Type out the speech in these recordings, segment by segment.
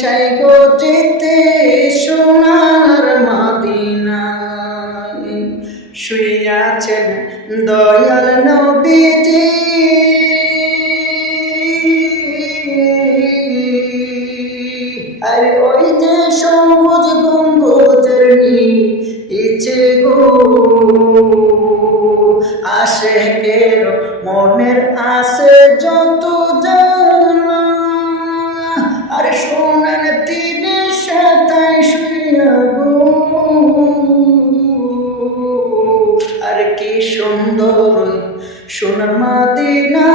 চাই গো যেতে সোনার মাদিনায়। শুয়ে আছেন দয়াল নবীজি। আরে ওই যে সবুজ গম্বুজের নিচে গো আসে কের মনের আসে যত জানা আর শোনান, তিনি সাতাই শুইয়া আর কি সুন্দর, সোনার মাদিনা।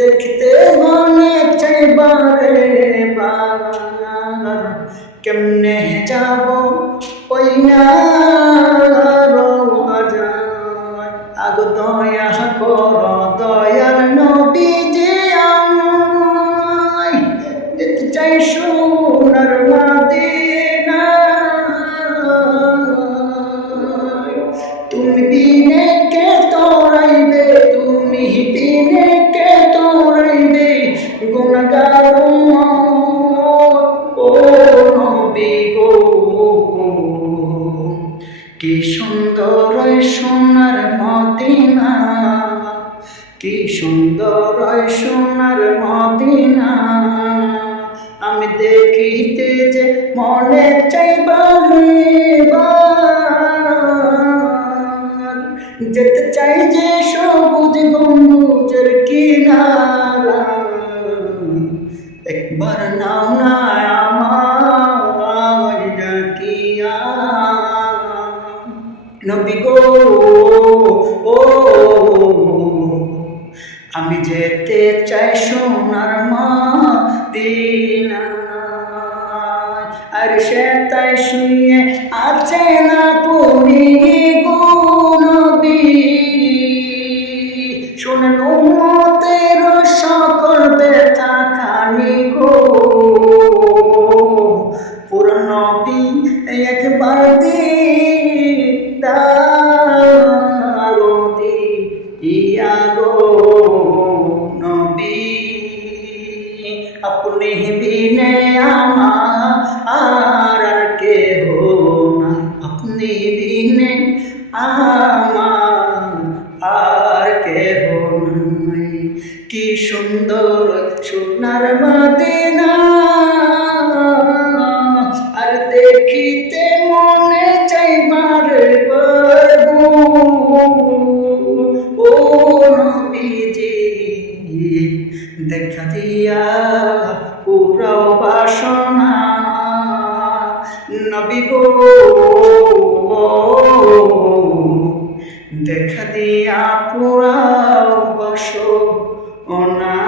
দেখতে মনে চাইবারে বাগান কেমনে যাব ওই না কি সুন্দর সোনার মদিনা, কি সুন্দর সোনার মদিনা। আমি দেখিতে যে মনে চাইবার যেতে চাই যে সবুজ গম্বুজের কিনারা। একবার নাও না ও আমি যেতে চাই সোনার মা দিনা আর সে তাই শুয়ে আছে না তুমি আপনি বিনে আর আপনি বিনে আর কি সুন্দর মদিনা আর দেখিতে দেখা দিয়া আপনারাও বাসো অনা